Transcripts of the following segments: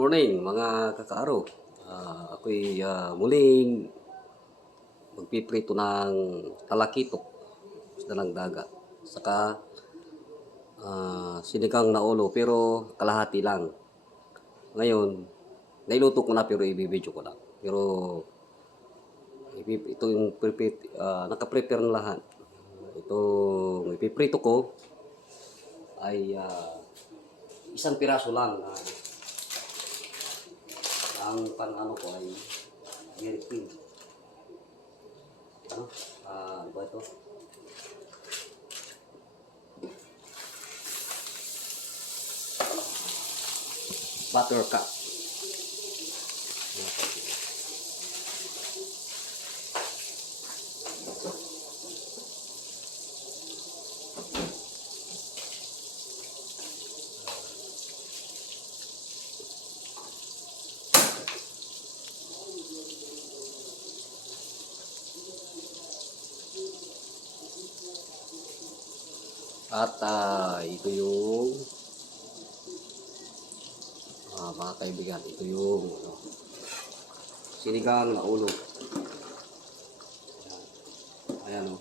morning mga kakaaro. Ah, ako'y ah, muling magpiprito ng talakitok sa ng dagat. Saka ah, sinigang na ulo pero kalahati lang. Ngayon, nailuto ko na pero ibibidyo ko lang. Pero ito yung prepare, ah, nakaprepare na lahat. Ito, ipiprito ko ay ah, isang piraso lang. ah, ang pang ano ko ay American. Ano? Ah, ano ba ito? Buttercup. At ah, ito yung ah, mga kaibigan, ito yung ano, sinigang na ulo. Ayan, ayan o.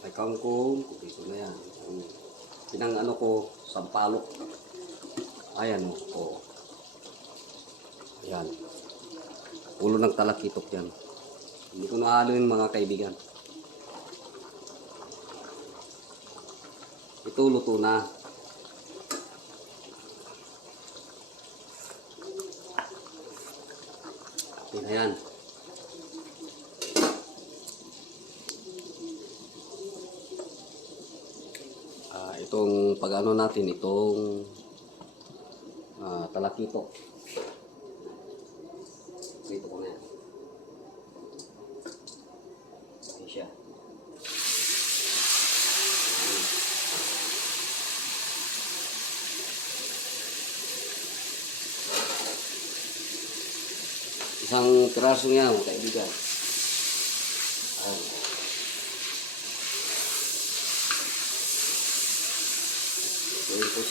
Okay, kangkong, ito na yan. Ang pinang ano ko, sampalok. Ayan o. Oh. Ayan. Ulo ng talakitok yan. Hindi ko nahalo yung mga kaibigan. Ito luto na. Okay na. Ah, itong pag-ano natin, itong ah, talakito. Dito ko na yan. Ayan siya. Isang piraso yan, mga kaibigan. Ayan. Ito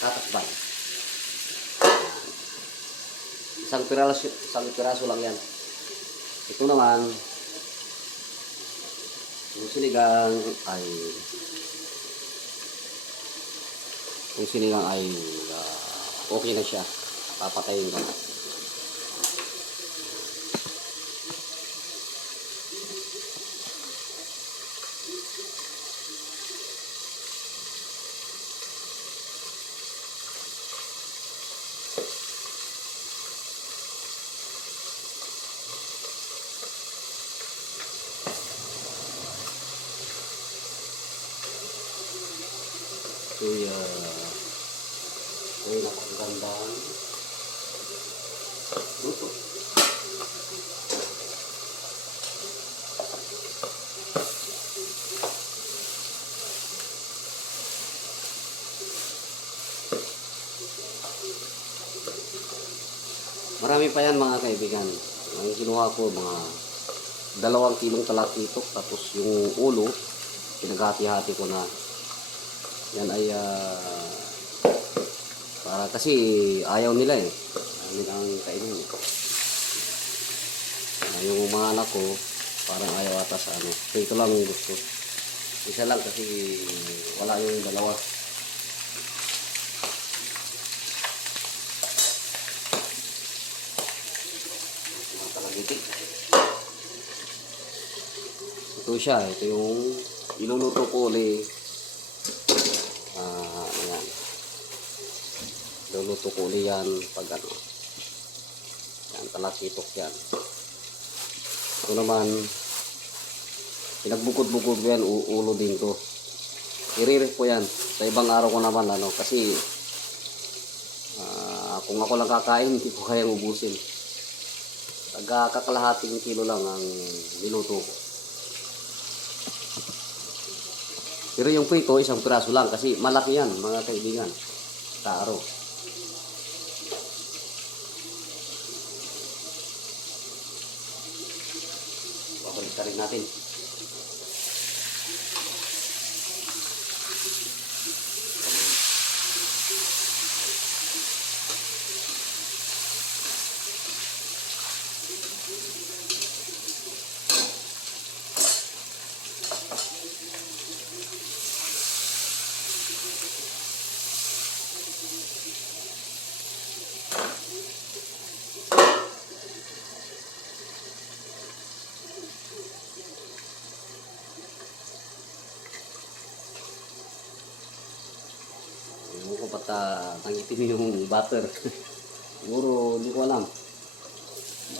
tatakban. Isang piraso, isang piraso lang yan. Ito naman, yung sinigang ay yung sinigang ay ah, okay na siya. Papatayin ko na. Ito yung napakagandang luto. Marami pa yan mga kaibigan. Ang kinuha ko mga dalawang kilong talakitok tapos yung ulo pinaghati-hati ko na yan ay ah, para kasi ayaw nila eh. Ayaw nilang kainin eh. Ah, yung mga anak ko, parang ayaw ata sa ano. So ito lang yung gusto. Isa lang kasi wala yung dalawa. Ito siya, ito yung iluluto ko ulit Ah, ayan. Luluto ko uli yan pag ano. Yan, talakitok yan. Ito naman, pinagbukod-bukod ko yan, ulo din to. Iririf ko yan. Sa ibang araw ko naman, ano, kasi ah, kung ako lang kakain, hindi ko kayang ubusin. Taga kakalahating kilo lang ang niluto ko. Pero yung prito, isang piraso lang kasi malaki yan, mga kaibigan. Taro. 那边 uh, nangitim yung butter. siguro, hindi ko alam.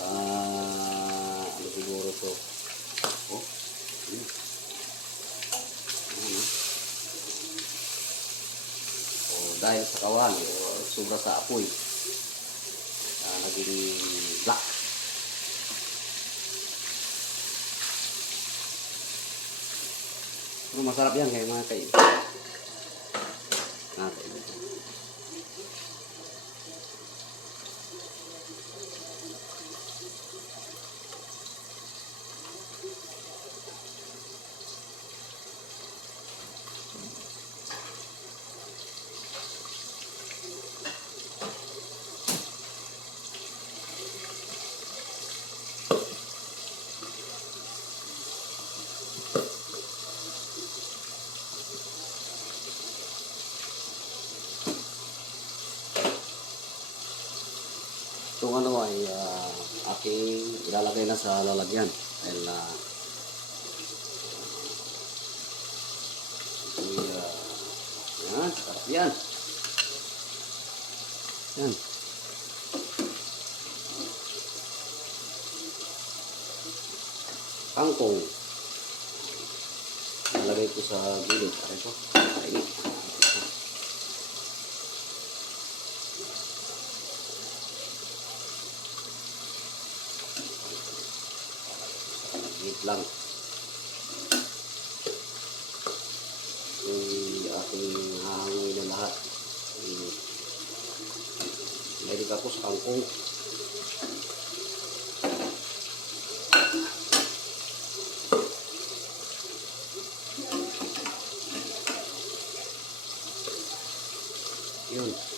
Ah, ano siguro to? Oh, ano? Ano? Oh, dahil sa kawan, o sobra sa apoy, ah, naging black. Pero masarap yan kaya mga kayo. Natin. Itong ano ay ah, na sa lalagyan. Dahil ah, yan, sarap yan. Yan. Kangkong. Ilalagay ko sa gilid. Ano ito? Ay, Wait lang. Yung ating hahangin na lahat. Meron sa kangkong. Yun.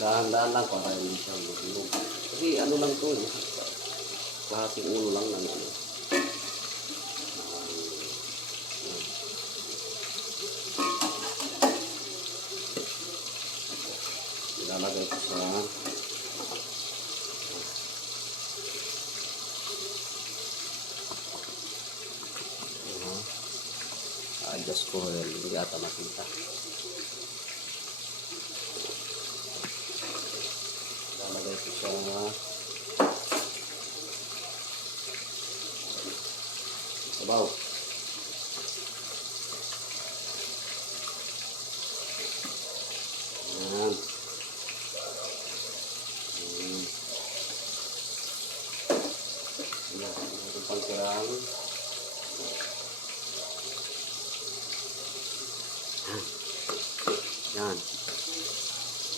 Dahan-dahan lang para hindi siya mabilog. Kasi ano lang to eh. Klaseng ulo lang ng ano. Ilalagay ko sa adjust ko hindi ata makita sabaw. Yan Hmm. Yan, meron pang.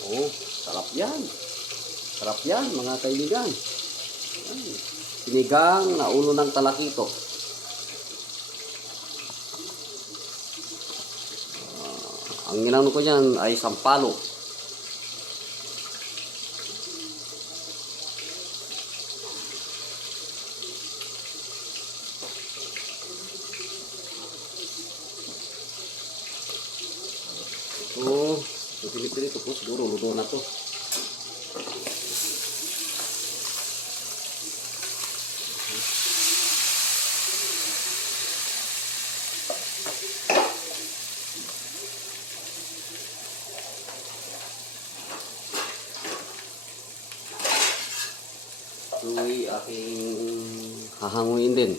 Oh, sarap yan. Sarap yan, mga kaibigan. Sinigang na ulo ng talakito. Ah, ang ginano ko dyan ay sampalo. Ito pilit-pilit ito po siguro, luto na to. Ito'y aking hahanguin din.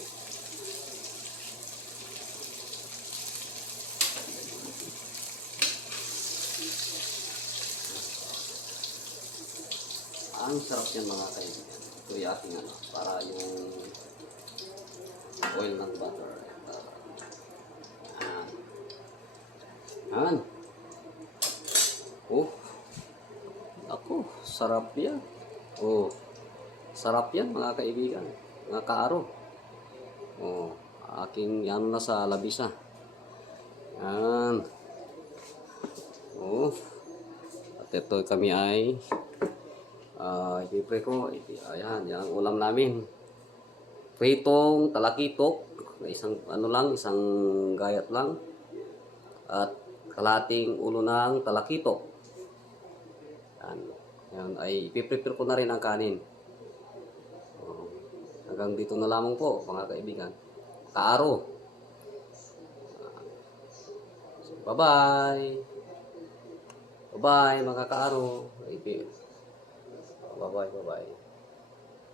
Ang sarap yan mga kaibigan. Ito yung ano, para yung oil ng butter. Uh, yan. Yan. Oh. Ako, sarap yan. Oh. Sarap yan mga kaibigan. Mga kaaro. Oh. Aking yan na sa labisa. Yan. Oh. At ito kami ay uh, ko, iti- ayan, yan ang ulam namin. Pritong talakitok, na isang ano lang, isang gayat lang. At kalating ulo ng talakitok. Yan. Yan ay ipiprepare ko na rin ang kanin. Hanggang dito na lamang po, mga kaibigan. Kaaro. Bye-bye. Bye-bye, mga kaaro. Bye-bye, bye-bye.